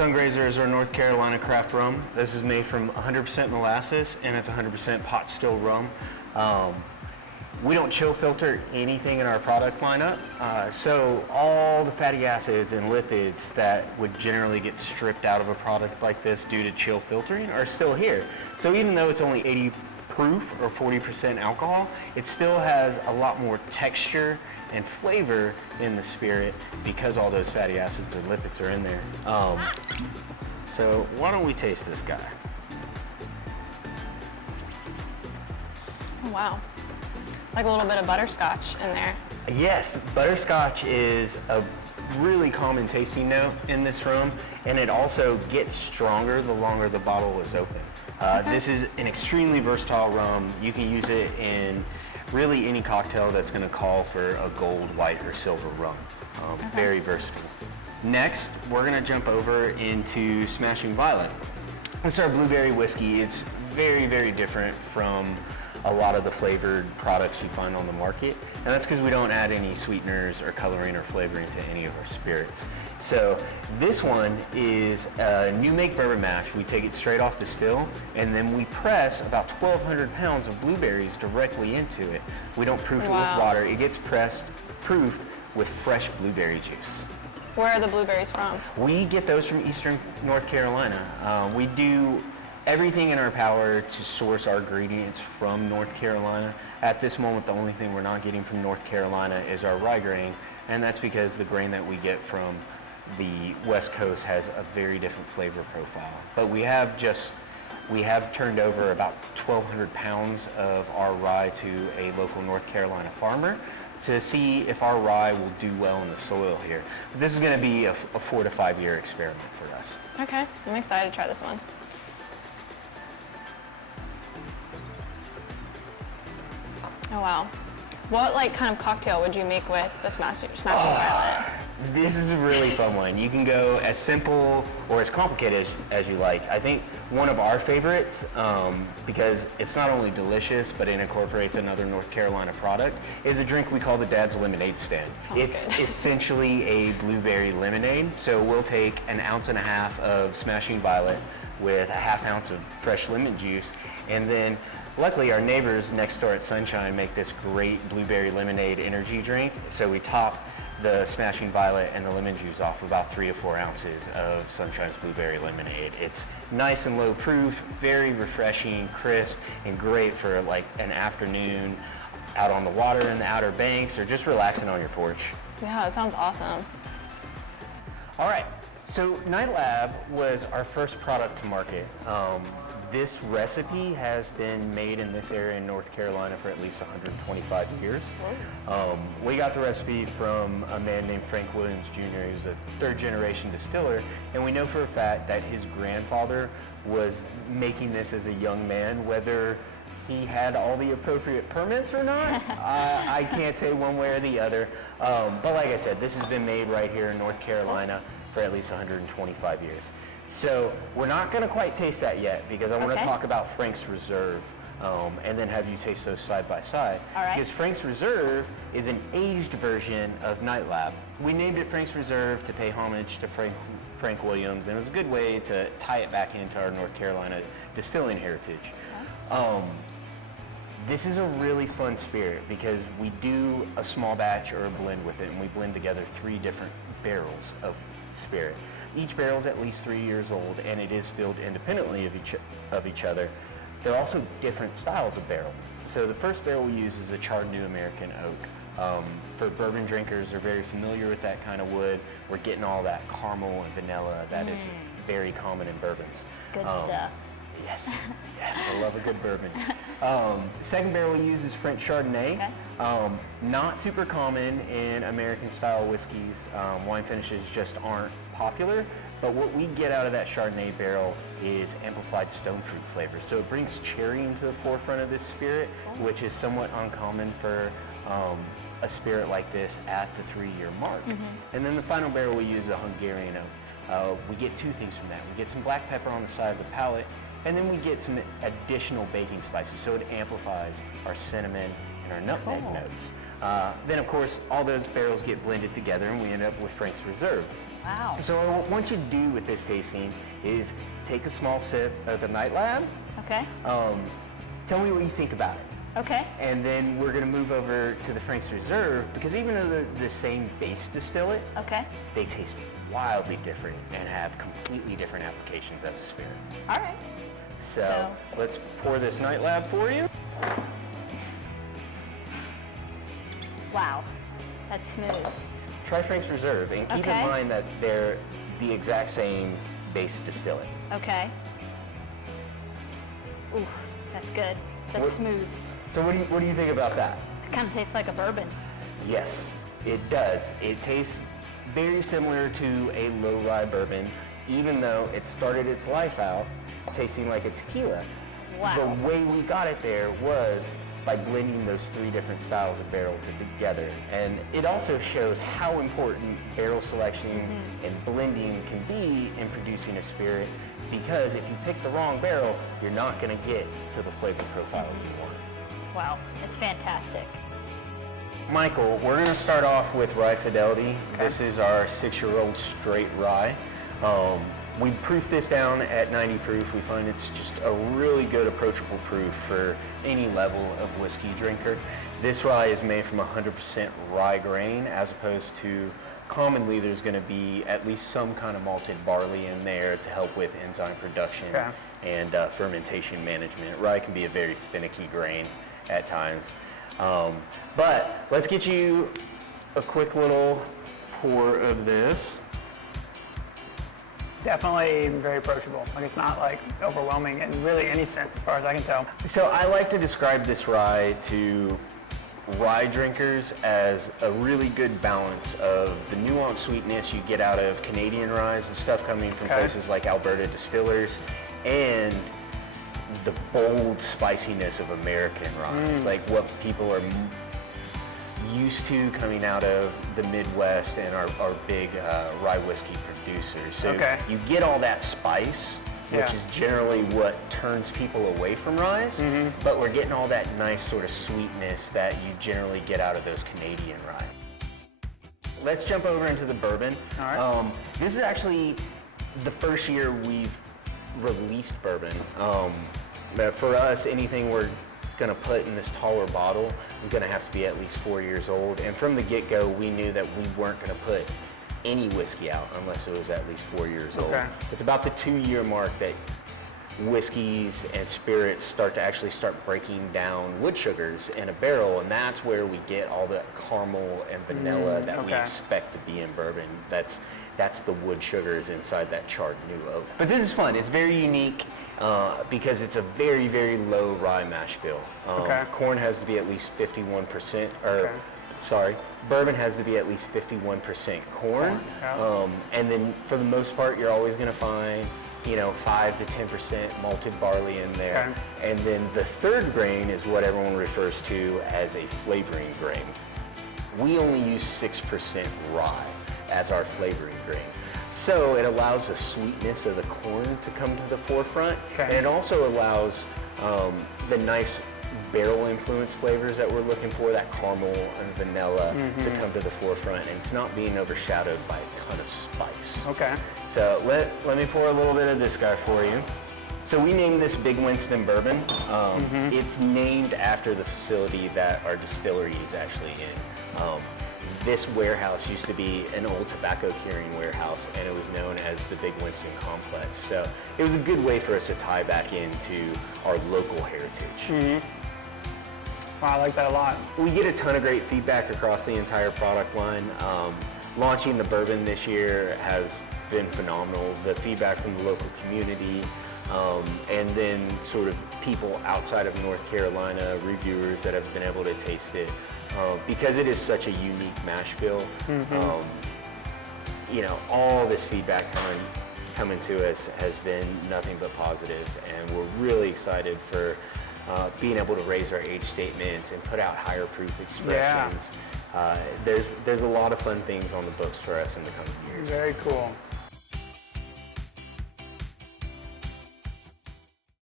Sun Grazer is our North Carolina craft rum. This is made from 100% molasses, and it's 100% pot still rum. We don't chill filter anything in our product lineup, so all the fatty acids and lipids that would generally get stripped out of a product like this due to chill filtering are still here. So even though it's only 80 proof or 40% alcohol, it still has a lot more texture and flavor in the spirit because all those fatty acids or lipids are in there. So why don't we taste this guy? Oh, wow. Like a little bit of butterscotch in there. Yes, butterscotch is a really common tasting note in this rum, and it also gets stronger the longer the bottle is open. This is an extremely versatile rum. You can use it in really any cocktail that's going to call for a gold, white, or silver rum. Very versatile. Next, we're going to jump over into Smashing Violet. This is our blueberry whiskey. It's very, very different from a lot of the flavored products you find on the market, and that's because we don't add any sweeteners or coloring or flavoring to any of our spirits. So this one is a new make bourbon mash. We take it straight off the still, and then we press about 1,200 pounds of blueberries directly into it. We don't proof it with water. It gets proofed with fresh blueberry juice. Where are the blueberries from? We get those from Eastern North Carolina. We do everything in our power to source our ingredients from North Carolina. At this moment, the only thing we're not getting from North Carolina is our rye grain, and that's because the grain that we get from the West Coast has a very different flavor profile. But we have turned over about 1,200 pounds of our rye to a local North Carolina farmer to see if our rye will do well in the soil here. But this is going to be a 4 to 5 year experiment for us. Okay, I'm excited to try this one. Oh wow. What kind of cocktail would you make with the Smashing Violet? This is a really fun one. You can go as simple or as complicated as you like. I think one of our favorites, because it's not only delicious, but it incorporates another North Carolina product, is a drink we call the Dad's Lemonade Stand. It's essentially a blueberry lemonade. So we'll take 1.5 ounces of Smashing Violet with a 1/2 ounce of fresh lemon juice, and then luckily our neighbors next door at Sunshine make this great blueberry lemonade energy drink. So we top the Smashing Violet and the lemon juice off about 3 to 4 ounces of Sunshine's blueberry lemonade. It's nice and low proof, very refreshing, crisp, and great for an afternoon out on the water in the Outer Banks or just relaxing on your porch. Yeah, that sounds awesome. All right, so Night Lab was our first product to market. This recipe has been made in this area in North Carolina for at least 125 years. We got the recipe from a man named Frank Williams Jr., who's a 3rd-generation distiller, and we know for a fact that his grandfather was making this as a young man. Whether he had all the appropriate permits or not, I can't say one way or the other. But like I said, this has been made right here in North Carolina for at least 125 years. So we're not going to quite taste that yet because I want to talk about Frank's Reserve and then have you taste those side by side. All right. Because Frank's Reserve is an aged version of Night Lab. We named it Frank's Reserve to pay homage to Frank Williams, and it was a good way to tie it back into our North Carolina distilling heritage. This is a really fun spirit because we do a small batch or a blend with it, and we blend together 3 different barrels of spirit. Each barrel is at least 3 years old, and it is filled independently of each other. They're also different styles of barrel. So the first barrel we use is a charred new American oak. For bourbon drinkers, they're very familiar with that kind of wood. We're getting all that caramel and vanilla that is very common in bourbons. Good stuff. Yes, yes, I love a good bourbon. Second barrel we use is French Chardonnay. Not super common in American-style whiskeys. Wine finishes just aren't popular, but what we get out of that Chardonnay barrel is amplified stone fruit flavor. So it brings cherry into the forefront of this spirit, which is somewhat uncommon for a spirit like this at the 3-year mark. And then the final barrel we use is a Hungarian oak. We get 2 things from that. We get some black pepper on the side of the palate, and then we get some additional baking spices, so it amplifies our cinnamon and our nutmeg notes. Then, of course, all those barrels get blended together, and we end up with Frank's Reserve. Wow. So what I want you to do with this tasting is take a small sip of the Night Lab. Okay. Tell me what you think about it. Okay. And then we're going to move over to the Frank's Reserve, because even though they're the same base distillate, Okay. they taste wildly different and have completely different applications as a spirit. All right. So let's pour this Night Lab for you. Wow. That's smooth. Try Frank's Reserve, and keep Okay. in mind that they're the exact same base distillate. Okay. Ooh, that's good. That's What- smooth. So what do you think about that? It kind of tastes like a bourbon. Yes, it does. It tastes very similar to a low rye bourbon, even though it started its life out tasting like a tequila. Wow. The way we got it there was by blending those 3 different styles of barrel together. And it also shows how important barrel selection and blending can be in producing a spirit, because if you pick the wrong barrel, you're not going to get to the flavor profile you want. Wow, it's fantastic. Michael, we're going to start off with Rye Fidelity. This is our 6-year-old straight rye. We proof this down at 90 proof. We find it's just a really good approachable proof for any level of whiskey drinker. This rye is made from 100% rye grain, as opposed to commonly there's going to be at least some kind of malted barley in there to help with enzyme production and fermentation management. Rye can be a very finicky grain at times. But let's get you a quick little pour of this. Definitely very approachable. Like, it's not like overwhelming in really any sense as far as I can tell. So I like to describe this rye to rye drinkers as a really good balance of the nuanced sweetness you get out of Canadian ryes, the stuff coming from places like Alberta distillers, and the bold spiciness of American ryes, like what people are used to coming out of the Midwest and our big rye whiskey producers. So you get all that spice, which is generally what turns people away from ryes, but we're getting all that nice sort of sweetness that you generally get out of those Canadian rye. Let's jump over into the bourbon. All right. This is actually the first year we've released bourbon. For us, anything we're going to put in this taller bottle is going to have to be at least 4 years old. And from the get-go, we knew that we weren't going to put any whiskey out unless it was at least 4 years old. It's about the 2-year mark that whiskeys and spirits start breaking down wood sugars in a barrel, and that's where we get all the caramel and vanilla that we expect to be in bourbon. That's the wood sugars inside that charred new oak. But this is fun. It's very unique. Because it's a very, very low rye mash bill. Corn has to be at least 51%, bourbon has to be at least 51% corn. And then for the most part, you're always going to find, 5 to 10% malted barley in there. And then the third grain is what everyone refers to as a flavoring grain. We only use 6% rye as our flavoring grain. So it allows the sweetness of the corn to come to the forefront, and it also allows the nice barrel influence flavors that we're looking for, that caramel and vanilla, to come to the forefront, and it's not being overshadowed by a ton of spice. So let me pour a little bit of this guy for you. So we named this Big Winston Bourbon. It's named after the facility that our distillery is actually in. This warehouse used to be an old tobacco curing warehouse, and it was known as the Big Winston Complex. So it was a good way for us to tie back into our local heritage. Wow, I like that a lot. We get a ton of great feedback across the entire product line. Launching the bourbon this year has been phenomenal. The feedback from the local community, and then sort of people outside of North Carolina, reviewers that have been able to taste it. Because it is such a unique mash bill, all this feedback coming to us has been nothing but positive, and we're really excited for being able to raise our age statements and put out higher proof expressions. There's a lot of fun things on the books for us in the coming years. Very cool.